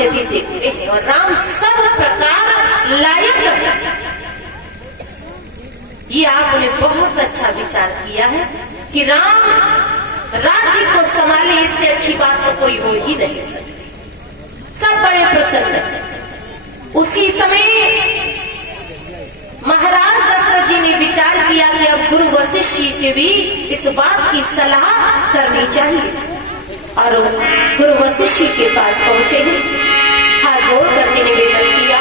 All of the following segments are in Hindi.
में भी देखते हैं और राम सब प्रकार लायक है। ये आपने बहुत अच्छा विचार किया है कि राम राज्य को संभाले, इससे अच्छी बात तो कोई हो ही नहीं सकती। सब बड़े प्रसन्न हैं। उसी समय महाराज दशरथ जी ने विचार किया कि अब गुरु वशिष्ठ जी से भी इस बात की सलाह करनी चाहिए और गुरु वशिष्ठ जी के पास पहुंचे हैं। हाथ जोड़ करके निवेदन किया,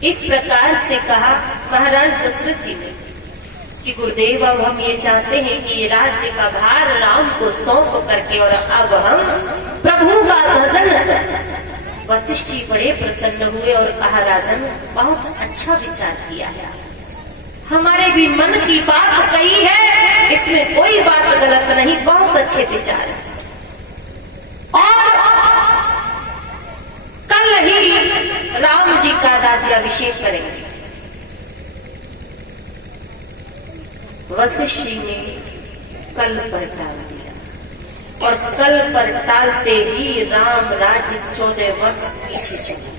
इस प्रकार से कहा महाराज दशरथ जी ने कि गुरुदेव अब हम ये चाहते हैं कि ये राज्य का भार राम को सौंप करके और अब हम प्रभु का भजन करें। वशिष्ठ जी बड़े प्रसन्न हुए और कहा, राजन बहुत अच्छा विचार किया है, हमारे भी मन की बात कही है, इसमें कोई बात गलत नहीं, बहुत अच्छे विचार है। और कल ही राम जी का राज्याभिषेक करेंगे। वशिष्ठ जी ने कल पर टाल दिया और कल पर टालते ही राम राज्य 14 वर्ष पीछे चला।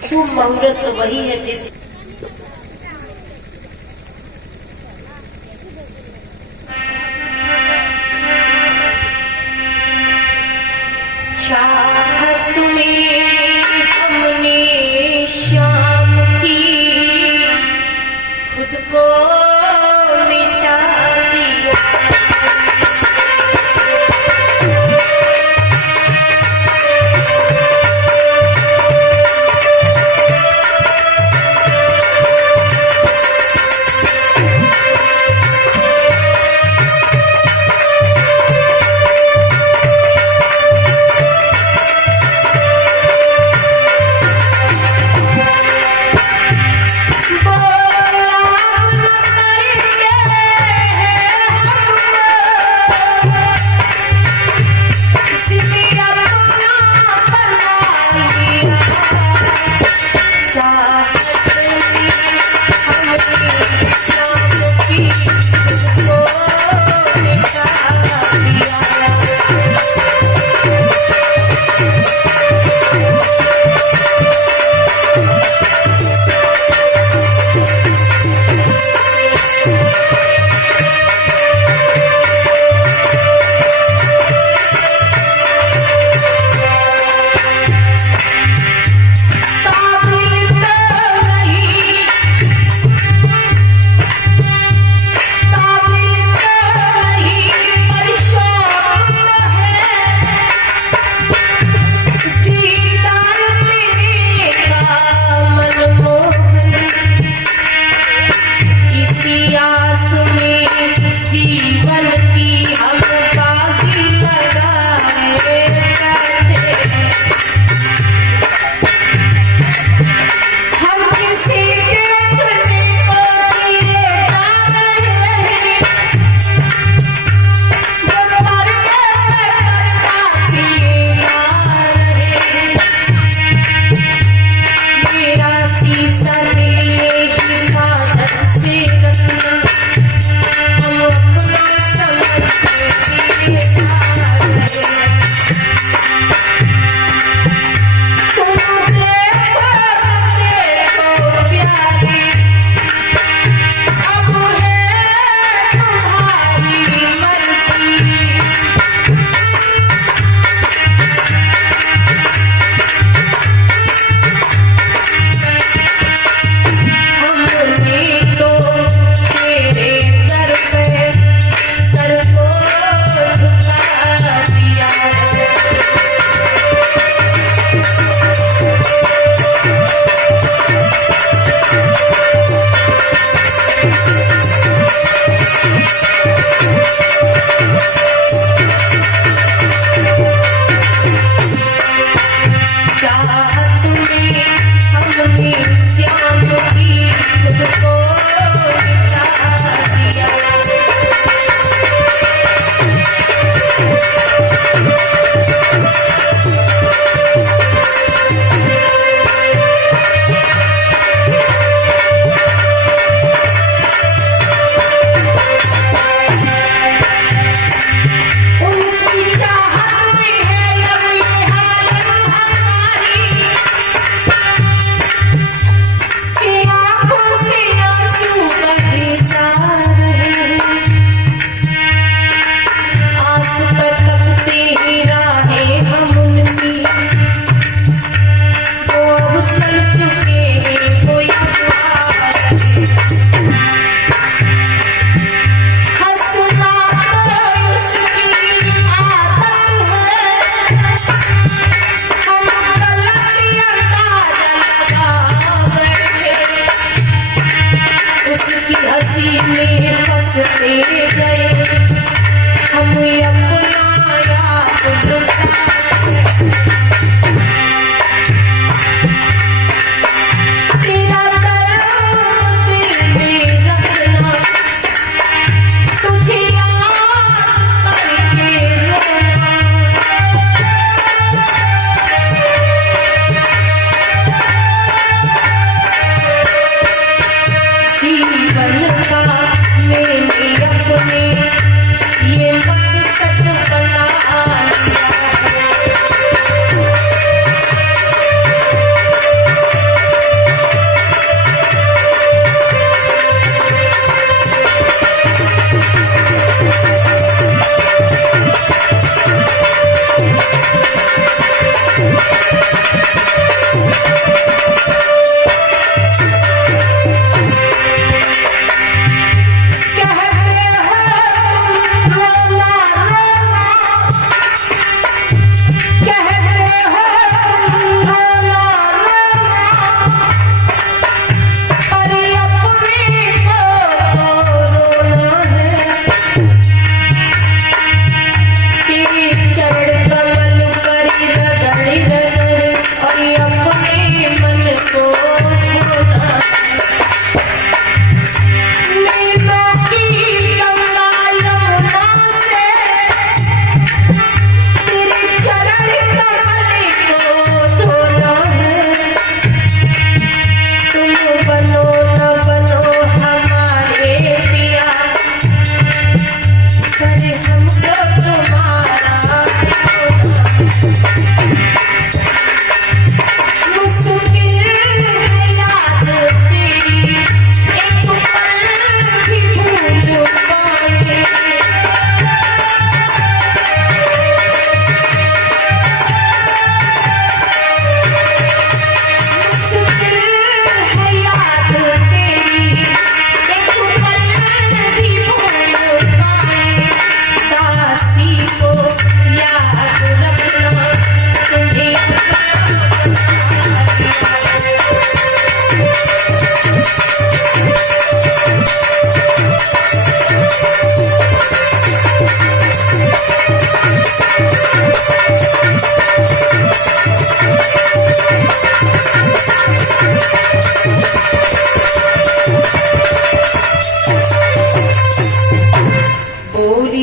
शुभ मुहूर्त वही है जिस चाहत में हमने शाम की खुद को मिटा दिया।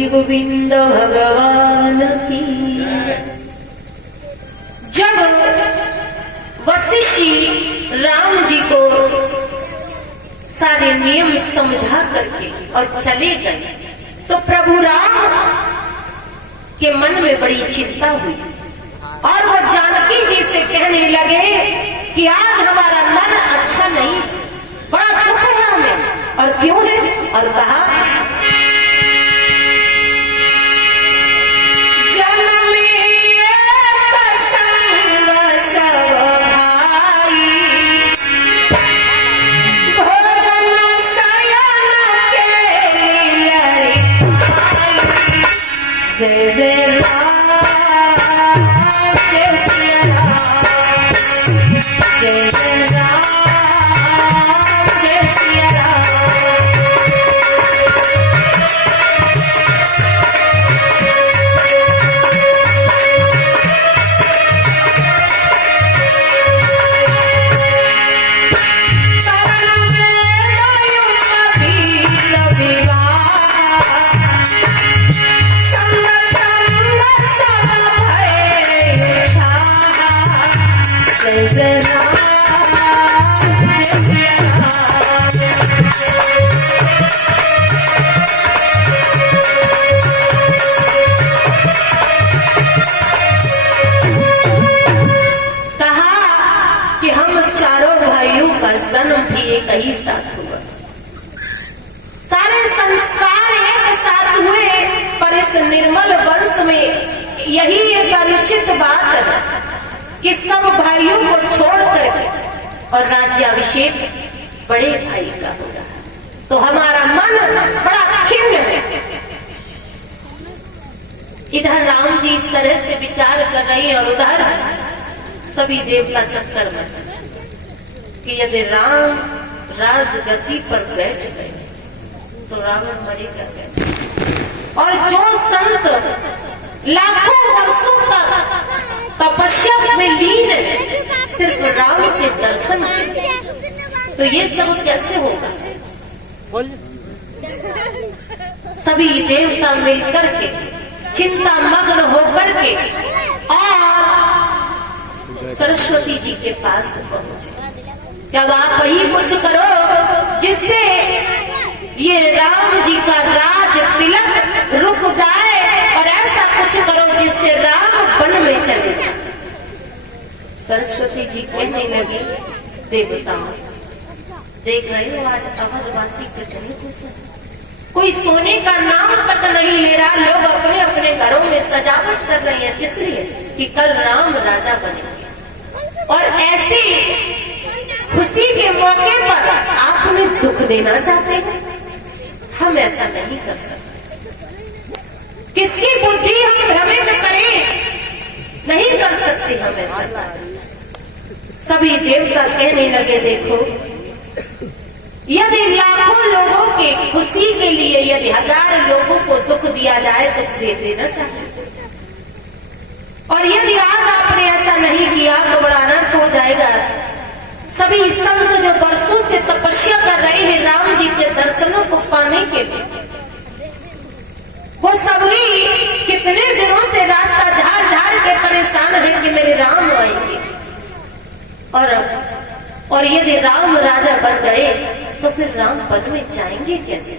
गोविंद भगवान की। जब वशिष्ठ राम जी को सारे नियम समझा करके और चले गए तो प्रभु राम के मन में बड़ी चिंता हुई और वो जानकी जी से कहने लगे कि आज हमारा मन अच्छा नहीं, बड़ा दुख है हमें। और क्यों है? और कहा जय जय राम जय सिया राम, जय जय राम जय सिया राम। जन्म भी एक ही साथ हुआ, सारे संस्कार एक साथ हुए, पर इस निर्मल वंश में यही एक अनुचित बात है कि सब भाइयों को छोड़ करके और राज्याभिषेक बड़े भाई का हो रहा है। तो हमारा मन बड़ा खिन्न है। इधर राम जी इस तरह से विचार कर रही है और उधर सभी देवता चक्कर में कि यदि राम राजगद्दी पर बैठ गए तो रावण मरेगा कैसे। और जो संत लाखों वर्षों तक तपस्या में लीन है सिर्फ राम के दर्शन के, तो ये सब कैसे होगा? सभी देवता मिलकर के चिंता मग्न होकर के और सरस्वती जी के पास पहुंचे। जब आप ही कुछ करो जिससे ये राम जी का राज तिलक रुक जाए, और ऐसा कुछ करो जिससे राम वन में चले जाए। सरस्वती जी कहने लगी, देवताओं देख रहे हो आज अवधवासी कितने खुश है, कोई सोने का नाम तक नहीं ले रहा। लोग अपने अपने घरों में सजावट कर रहे हैं, किस लिए? कि कल राम राजा बनेंगे। और ऐसी खुशी के मौके पर आप उन्हें दुख देना चाहते हैं? हम ऐसा नहीं कर सकते। किसकी बुद्धि हम भ्रमित करें? नहीं कर सकते हम ऐसा। सभी देवता कहने लगे, देखो यदि लाखों लोगों के खुशी के लिए यदि 1000 लोगों को दुख दिया जाए तो दे देना चाहिए, और यदि आज आपने ऐसा नहीं किया तो बड़ा अनर्थ हो जाएगा। सभी संत जो वर्षों से तपस्या कर रहे हैं राम जी के दर्शनों को पाने के लिए, वो सभी कितने दिनों से रास्ता झाड़ झाड़ के परेशान है कि मेरे राम आएंगे। और यदि राम राजा बन गए तो फिर राम वन में जाएंगे कैसे?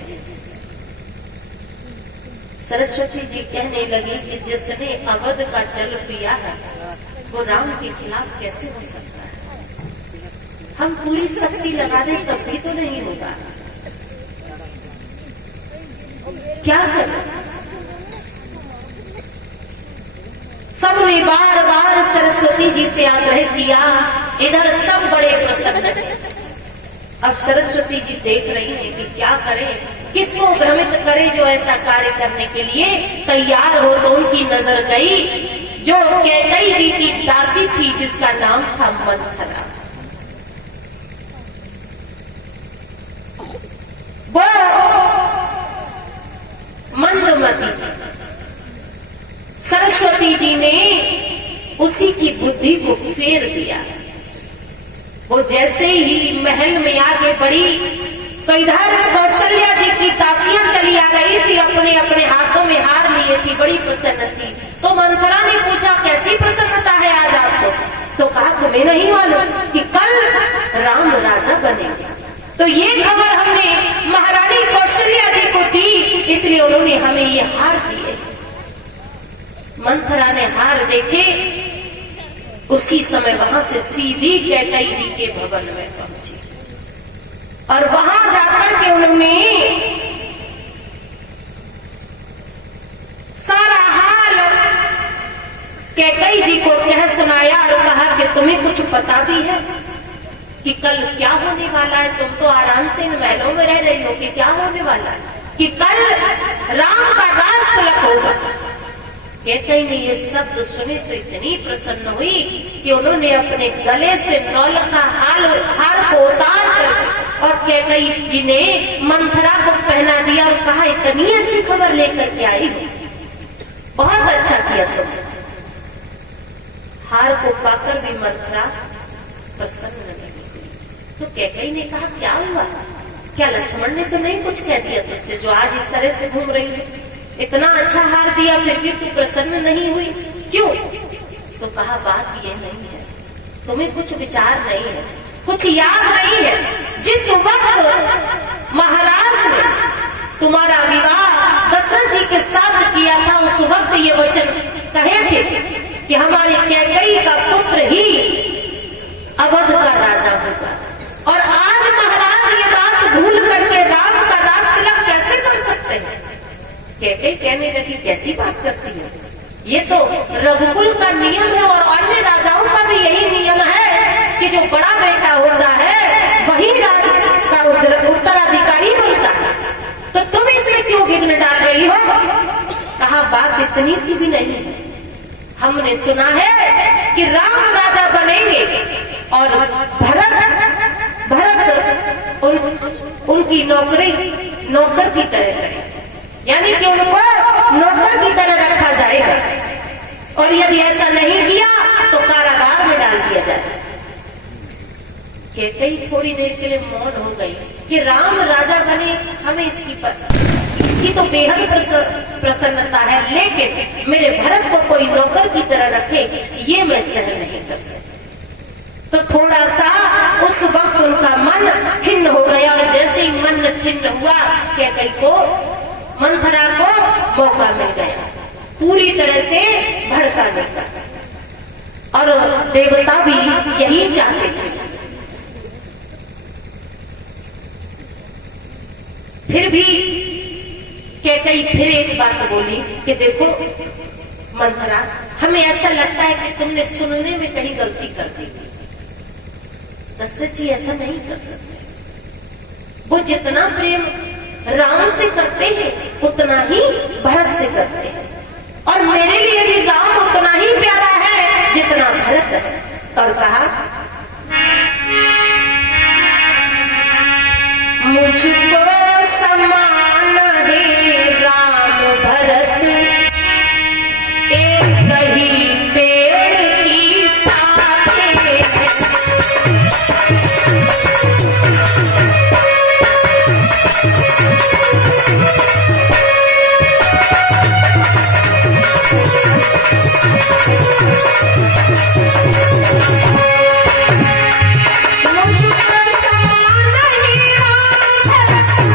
सरस्वती जी कहने लगी कि जिसने अवध का जल पिया है वो राम के खिलाफ कैसे हो सकता है? हम पूरी शक्ति लगा दें तब भी तो नहीं होगा। क्या करें? सबने बार बार सरस्वती जी से आग्रह किया, इधर सब बड़े प्रसन्न। अब सरस्वती जी देख रही हैं कि क्या करें, किसको भ्रमित करें जो ऐसा कार्य करने के लिए तैयार हो। तो उनकी नजर गई जो कैकेयी जी की दासी थी जिसका नाम था मंथरा। को फेर दिया। वो जैसे ही महल में आगे बढ़ी तो इधर कौशल्या जी की दासियां चली आ रही थी, अपने अपने हाथों में हार लिए थी, बड़ी प्रसन्न थी। तो मंथरा ने पूछा कैसी प्रसन्नता है आज आपको? तो कहा तुम्हें नहीं मालूम कि कल राम राजा बनेंगे। तो ये खबर हमने महारानी कौशल्या जी को दी, इसलिए उन्होंने हमें ये हार दिए। मंथरा ने हार देखे, उसी समय वहां से सीधी कैकेयी जी के भवन में पहुंची और वहां जाकर के उन्होंने सारा हाल कैकेयी जी को कह सुनाया और कहा कि तुम्हें कुछ पता भी है कि कल क्या होने वाला है? तुम तो आराम से इन महलों में रह रही हो कि क्या होने वाला है कि कल राम का राज तिलक होगा। कैकेयी ने ये शब्द सुने तो इतनी प्रसन्न हुई कि उन्होंने अपने गले से नौलखा हार को उतार कर और कैकेयी जी ने मंथरा को पहना दिया और कहा इतनी अच्छी खबर लेकर के आई हो, बहुत अच्छा किया तुम। हार को पाकर भी मंथरा प्रसन्न नहीं। तो कैकेयी ने कहा क्या हुआ? क्या लक्ष्मण ने तो नहीं कुछ कह दिया तुझसे जो आज इस तरह से घूम रही है? इतना अच्छा हार दिया फिर भी तू प्रसन्न नहीं हुई, क्यों? तो कहा बात ये नहीं है, तुम्हें कुछ विचार नहीं है, कुछ याद नहीं है। जिस वक्त महाराज ने तुम्हारा विवाह दशरथ जी के साथ किया था, उस वक्त ये वचन कहे थे कि हमारी कैकेयी का पुत्र ही अवध का राजा होगा। और आज महाराज ये बात भूल करके राम का राज तिलक कैसे कर सकते हैं? कैकेयी कहने लगी कैसी बात करती है, ये तो रघुकुल का नियम है और अन्य राजाओं का भी यही नियम है कि जो बड़ा बेटा होता है वही राज का उत्तराधिकारी बनता है। तो तुम इसमें क्यों विघ्न डाल रही हो? कहा बात इतनी सी भी नहीं है, हमने सुना है कि राम राजा बनेंगे और भरत उनकी नौकरी नौकर की तरह करें, यानी कि उनको नौकर की तरह रखा जाएगा और यदि ऐसा नहीं किया तो कारागार में डाल दिया जाएगा। कैकेयी थोड़ी देर के लिए मौन हो गई कि राम राजा बने, हमें इसकी तो बेहद प्रसन्नता है, लेकिन मेरे भरत को कोई नौकर की तरह रखे ये मैं सहन नहीं कर सकती। तो थोड़ा सा उस वक्त उनका मन खिन्न हो गया और जैसे ही मन खिन्न हुआ कैकेयी को मंथरा को मौका मिल गया पूरी तरह से भड़काने का, और देवता भी यही चाहते थे। फिर भी कैकेयी फिर एक बात बोली कि देखो मंथरा, हमें ऐसा लगता है कि तुमने सुनने में कहीं गलती कर दी। दशरथ जी ऐसा नहीं कर सकते, वो जितना प्रेम राम से करते हैं उतना ही भरत से करते हैं, और मेरे लिए भी राम उतना ही प्यारा है जितना भरत है। और कहा मुझको समान है राम भरत एक ही पेड़ की शाखें। मुझको समान है राम भरत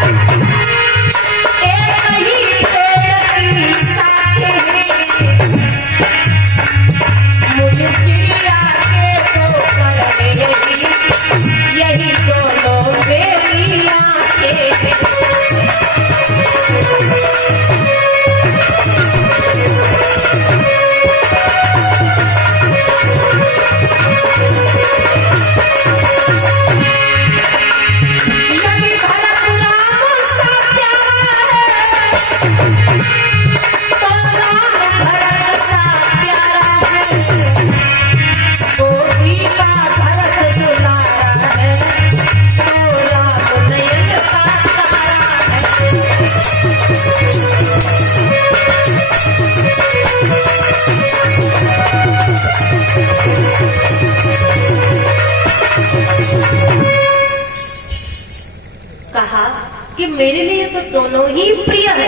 कि मेरे लिए तो दोनों ही प्रिय है।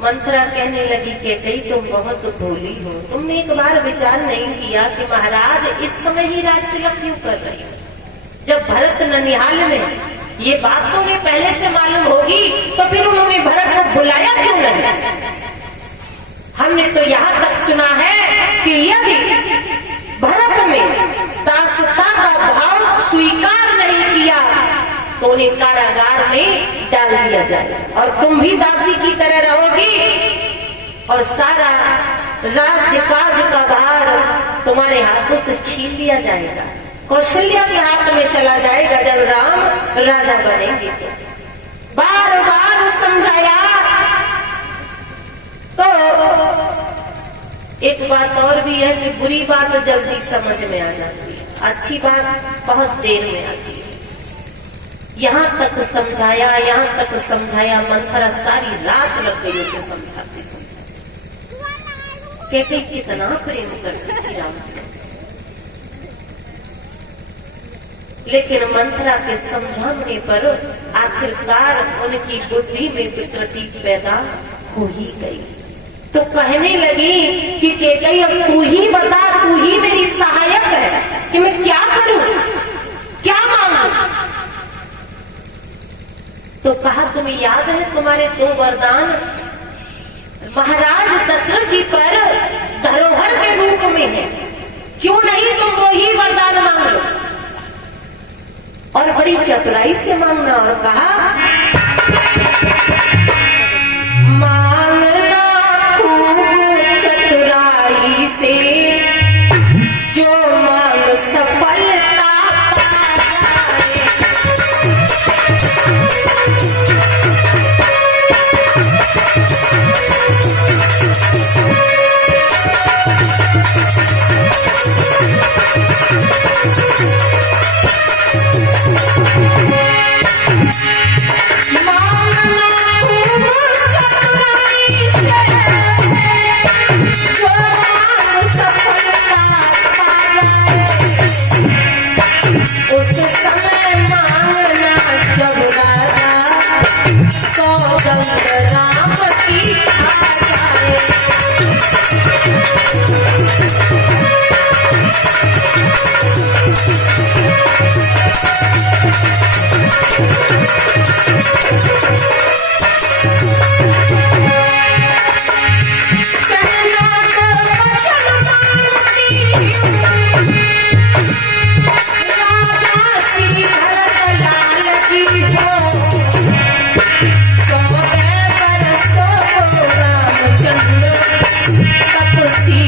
मंथरा कहने लगी कि कई तुम बहुत भोली हो, तुमने एक बार विचार नहीं किया कि महाराज इस समय ही राज तिलक क्यों कर रही हो? जब भरत ननिहाल में ये बात तो उन्हें पहले से मालूम होगी तो फिर उन्होंने भरत को बुलाया क्यों नहीं? हमने तो यहाँ तक सुना है कि यदि भरत ने दासता का भाव स्वीकार नहीं किया तो उन्हें कारागार में डाल दिया जाए और तुम भी दासी की तरह रहोगी और सारा राज्य काज का भार तुम्हारे हाथों से छीन लिया जाएगा, कौशल्या के हाथ में चला जाएगा जब राम राजा बनेंगे। तो बार बार समझाया तो एक बात और भी है कि बुरी बात जल्दी समझ में आ जाती है, अच्छी बात बहुत देर में आती है। यहाँ तक समझाया मंथरा सारी रात लग गई उसे समझाते कहते कितना प्रेम करती थी राम से, लेकिन मंथरा के समझाने पर आखिरकार उनकी बुद्धि में विकृति पैदा हो ही गई। तो कहने लगी कि केकई अब तू ही बता, तू ही मेरी सहायक है कि मैं क्या करूं, क्या मांगू? तो कहा तुम्हें याद है तुम्हारे 2 वरदान महाराज दशरथ जी पर धरोहर के रूप में है, क्यों नहीं तुम वो ही वरदान मांग लो और बड़ी चतुराई से मांगना। और कहा मांगना खूब चतुराई से, जो मांग सफलता उस समय मांगना जब राजा सौगंध राम की आ जाए।